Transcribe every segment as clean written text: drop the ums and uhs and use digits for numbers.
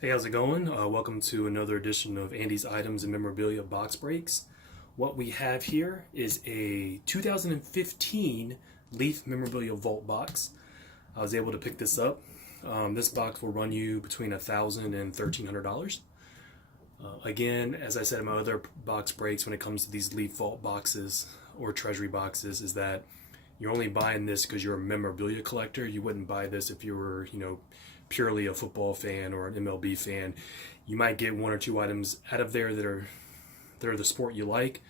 Hey, how's it going? Welcome to another edition of Andy's Items and Memorabilia Box Breaks. What we have here is a 2015 Leaf Memorabilia Vault box. I was able to pick this up. This box will run you between $1,000 and $1,300. Again, as I said in my other box breaks, when it comes to these Leaf Vault boxes or treasury boxes, is that you're only buying this because you're a memorabilia collector. You wouldn't buy this if you were, purely a football fan or an MLB fan. You might get one or two items out of there that are the sport you like,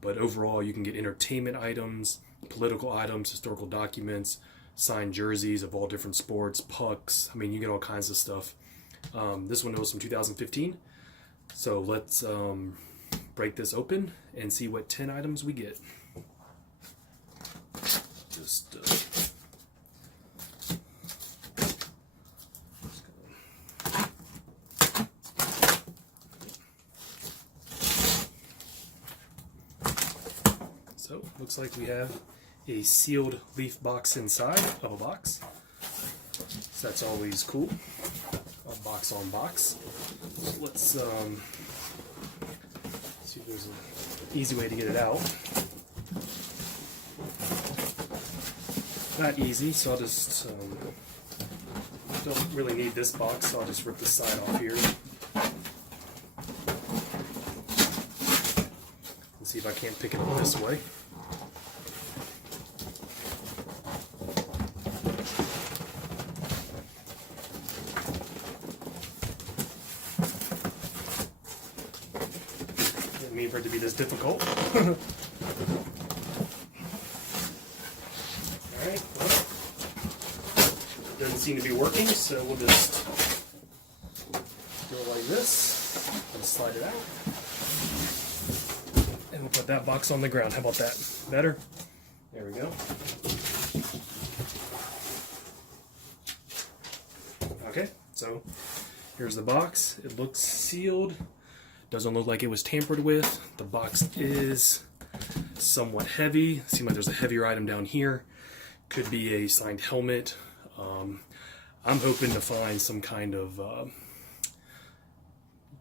but overall you can get entertainment items, political items, historical documents, signed jerseys of all different sports, pucks. I mean, you get all kinds of stuff. This one was from 2015, so let's break this open and see what 10 items we get. Just So, looks like we have a sealed leaf box inside of a box. So that's always cool. A box on box. So let's see if there's an easy way to get it out. Not easy, so I'll just don't really need this box, so I'll just rip this side off here. Let's see if I can't pick it up this way. Didn't mean for it to be this difficult. Alright, well, doesn't seem to be working, so we'll just go like this and slide it out. And we'll put that box on the ground. How about that? Better? There we go. Okay, so here's the box. It looks sealed. Doesn't look like it was tampered with. The box is somewhat heavy. Seems like there's a heavier item down here. Could be a signed helmet. I'm hoping to find some kind of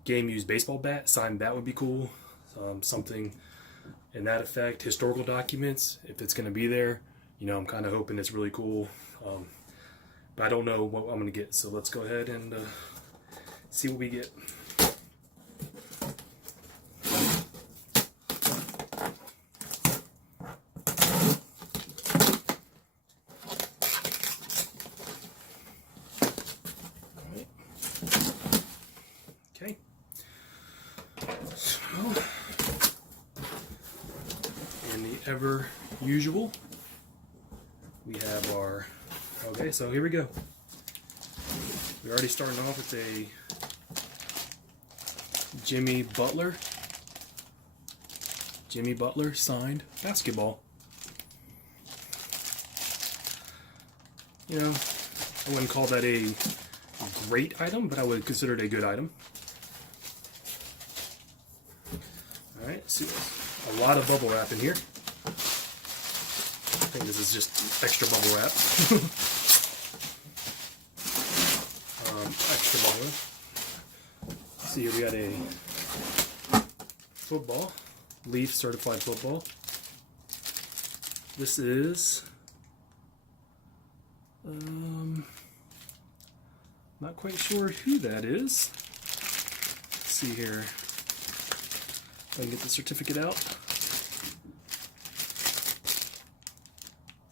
game-used baseball bat. Signed bat would be cool. Something in that effect. Historical documents, if it's going to be there. I'm kind of hoping it's really cool. But I don't know what I'm going to get. So let's go ahead and see what we get. Okay, so, and the ever usual, we have our, okay, so here we go. We're already starting off with a Jimmy Butler signed basketball. I wouldn't call that a great item, but I would consider it a good item. Alright, so a lot of bubble wrap in here. I think this is just extra bubble wrap. Extra bubble wrap. See here we got a football, Leaf certified football. This is not quite sure who that is. Let's see here. If I can get the certificate out.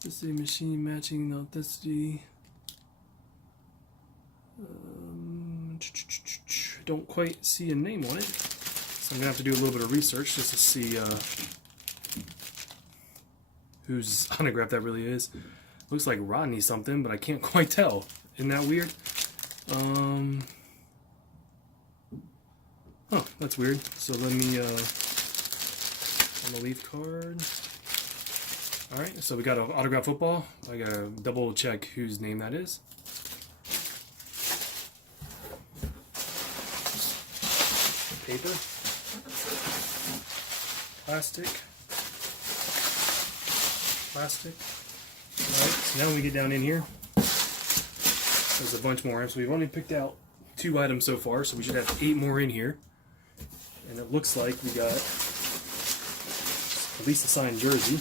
This is a machine matching authenticity. Don't quite see a name on it. So I'm going to have to do a little bit of research just to see whose autograph that really is. Looks like Rodney something, but I can't quite tell. Isn't that weird? Oh, that's weird. So let me, on the Leaf card. Alright, so we got an autograph football. I gotta double check whose name that is. Paper. Plastic. Alright, so now we get down in here. There's a bunch more. So we've only picked out 2 items so far, so we should have 8 more in here. And it looks like we got at least a signed jersey.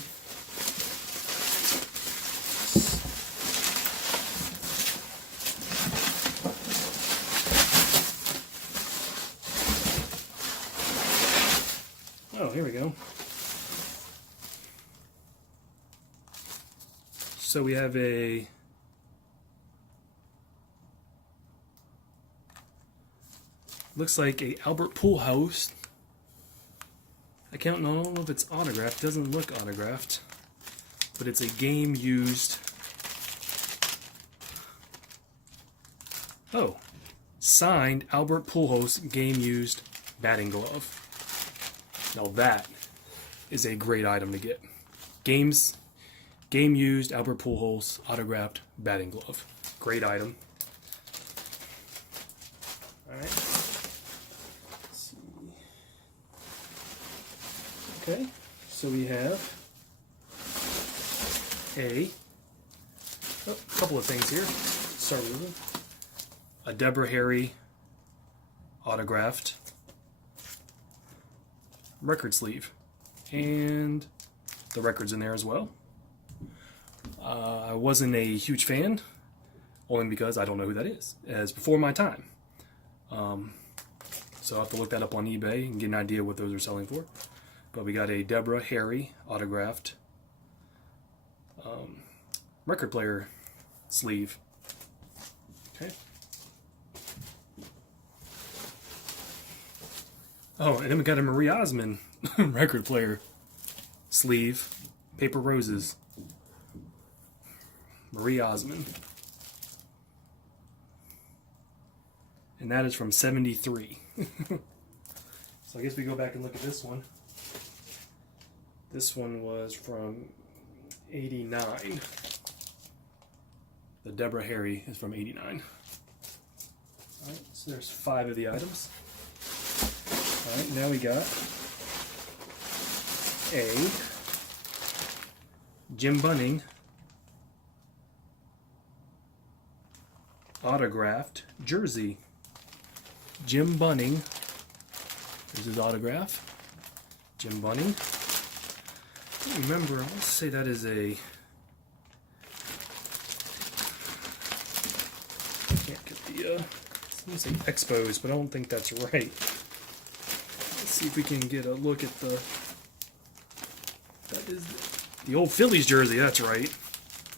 Oh, here we go. So we have a looks like a Albert Pujols. I don't know if it's autographed. Doesn't look autographed, but it's a game used. Oh, signed Albert Pujols game used batting glove. Now that is a great item to get. Game used Albert Pujols autographed batting glove. Great item. All right. Let's see. Okay, so we have a couple of things here. Start with a Deborah Harry autographed record sleeve, and the record's in there as well. I wasn't a huge fan, only because I don't know who that is. It's before my time. So I'll have to look that up on eBay and get an idea what those are selling for. But we got a Deborah Harry autographed record player sleeve. Okay. Oh, and then we got a Marie Osmond record player sleeve, Paper Roses. Marie Osmond. And that is from 73. So I guess we go back and look at this one. This one was from 89. The Deborah Harry is from 89. Alright, so there's 5 of the items. Alright, now we got a Jim Bunning autographed jersey. Jim Bunning. There's his autograph. Jim Bunning. I don't remember. I want to say that is a. I can't get the. Let's say Expos, but I don't think that's right. Let's see if we can get a look at the. That is the old Phillies jersey. That's right.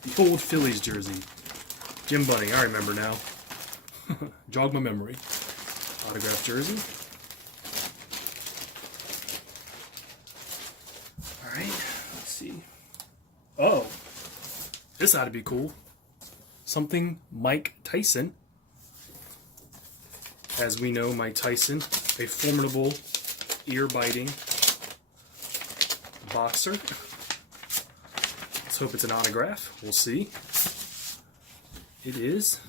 The old Phillies jersey. Jim Bunning, I remember now. Jog my memory. Autographed jersey. Alright, let's see. Oh, this ought to be cool. Something Mike Tyson. As we know, Mike Tyson, a formidable, ear-biting boxer. Let's hope it's an autograph. We'll see. It is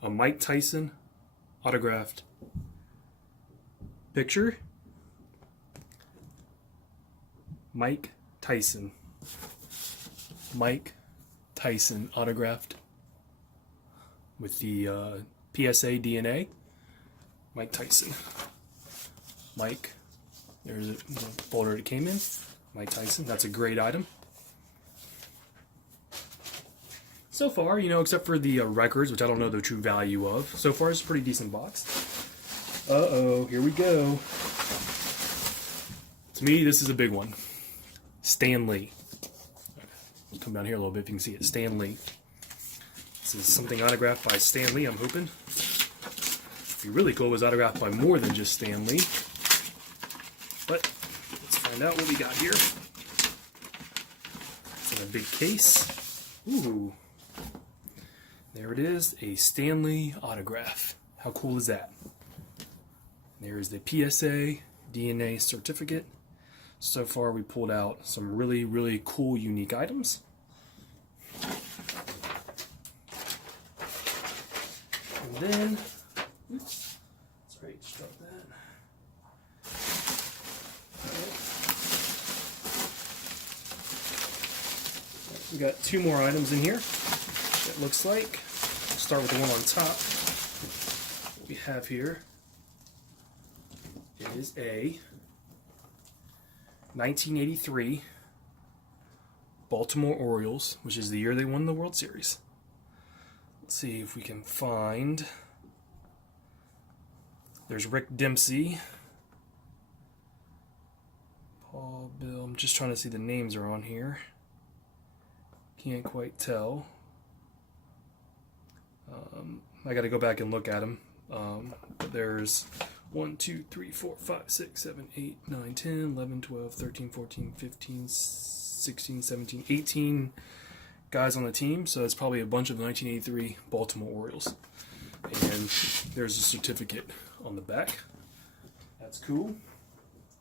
a Mike Tyson autographed picture. Mike Tyson. Mike Tyson autographed with the PSA DNA. Mike Tyson. Mike. There's the folder it came in. Mike Tyson. That's a great item. So far, you know, except for the records, which I don't know the true value of. So far, it's a pretty decent box. Uh-oh, here we go. To me, this is a big one. Stan Lee. Come down here a little bit if you can see it. Stan Lee. This is something autographed by Stan Lee, I'm hoping. It'd be really cool if it was autographed by more than just Stan Lee. But let's find out what we got here. It's in a big case. Ooh. There it is, a Stan Lee autograph. How cool is that? There's the PSA DNA certificate. So far we pulled out some really, really cool, unique items. And then, oops, sorry, just dropped that. Right. We got 2 more items in here, it looks like. start with the one on top. What we have here is a 1983 Baltimore Orioles, which is the year they won the World Series. Let's see if we can find. There's Rick Dempsey, Paul, Bill. I'm just trying to see the names are on here. Can't quite tell. I got to go back and look at them. But there's 1, 2, 3, 4, 5, 6, 7, 8, 9, 10, 11, 12, 13, 14, 15, 16, 17, 18 guys on the team. So it's probably a bunch of 1983 Baltimore Orioles. And there's a certificate on the back. That's cool.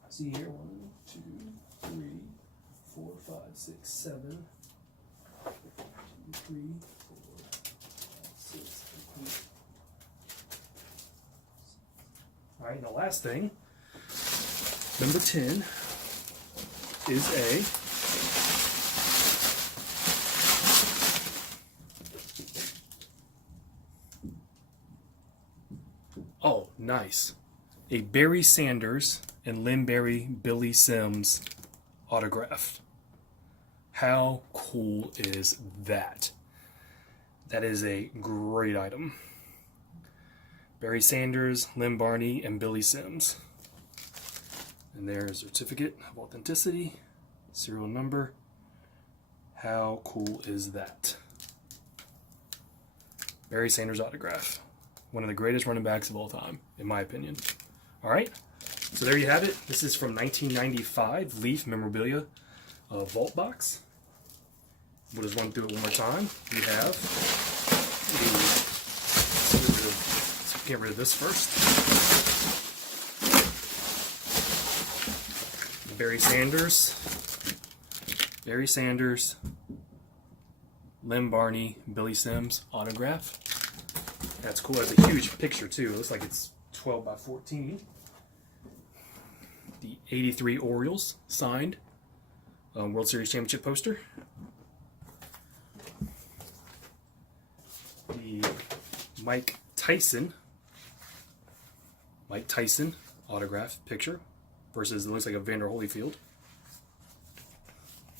See here, 1, 2, 3, 4, 5, 6, 7. 2, 3, 4, 5, 6, 8. All right, and the last thing, number 10, is a nice. A Barry Sanders and Lynn Barry Billy Sims autograph. How cool is that? That is a great item. Barry Sanders, Lynn Barney, and Billy Sims. And there's a certificate of authenticity, serial number. How cool is that? Barry Sanders autograph. One of the greatest running backs of all time, in my opinion. All right, so there you have it. This is from 1995 Leaf Memorabilia Vault Box. We'll just run through it one more time. We have let's get rid of this first. Barry Sanders, Lynn Barney, Billy Sims autograph. That's cool. That's a huge picture too. It looks like it's 12 by 14. The 83 Orioles signed World Series Championship poster. The Mike Tyson autograph picture versus it looks like a Vander Holyfield.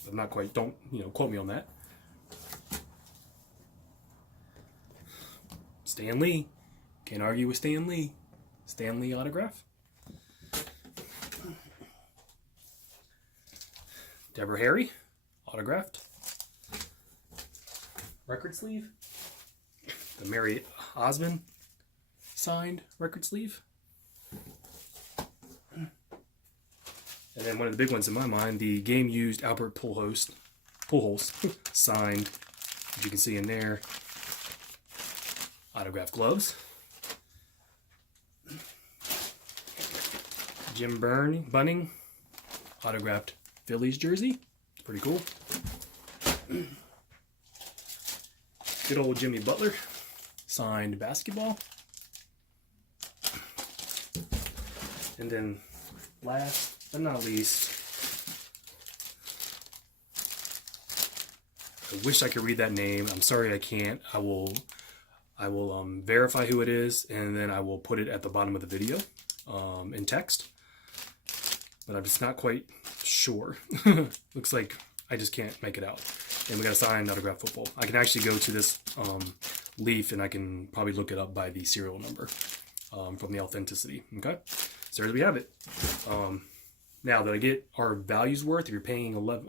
I'm not quite, don't quote me on that. Stan Lee. Can't argue with Stan Lee. Stan Lee autograph. Deborah Harry autographed. Record sleeve. The Mary Osmond signed record sleeve. And then one of the big ones in my mind, the game used Albert Pujols signed, as you can see in there, autographed gloves. Jim Bunning autographed Phillies jersey. It's pretty cool. Good old Jimmy Butler signed basketball. And then last but not least, I wish I could read that name. I'm sorry I can't. I will verify who it is, and then I will put it at the bottom of the video in text. But I'm just not quite sure. Looks like I just can't make it out. And we got to sign autograph football. I can actually go to this leaf, and I can probably look it up by the serial number from the authenticity. Okay, so there we have it. Now that I get our values worth, if you're paying about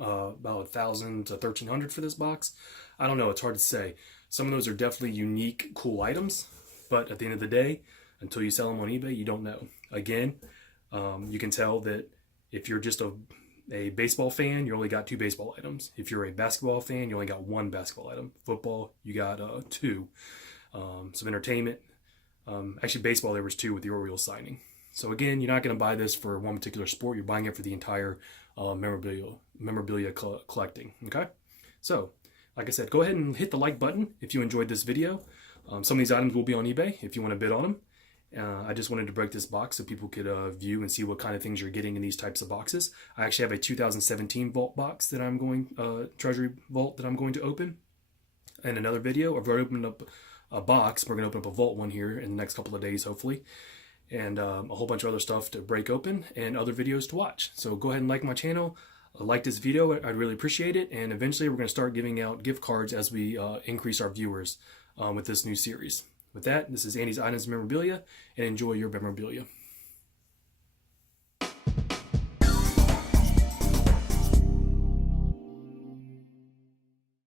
$1,000 to $1,300 for this box, I don't know. It's hard to say. Some of those are definitely unique, cool items, but at the end of the day, until you sell them on eBay, you don't know. Again, you can tell that if you're just a baseball fan, you only got 2 baseball items. If you're a basketball fan, you only got 1 basketball item. Football, you got 2. Some entertainment. Actually, baseball, there was 2 with the Orioles signing. So again, you're not going to buy this for one particular sport. You're buying it for the entire memorabilia collecting. Okay? So, like I said, go ahead and hit the like button if you enjoyed this video. Some of these items will be on eBay if you want to bid on them. I just wanted to break this box so people could view and see what kind of things you're getting in these types of boxes. I actually have a 2017 vault box that Treasury vault that I'm going to open in another video. I've already opened up a box. We're going to open up a vault one here in the next couple of days, hopefully. And a whole bunch of other stuff to break open and other videos to watch. So go ahead and like my channel. Like this video, I'd really appreciate it. And eventually we're going to start giving out gift cards as we increase our viewers with this new series. With that, this is Andy's Items and Memorabilia, and enjoy your memorabilia.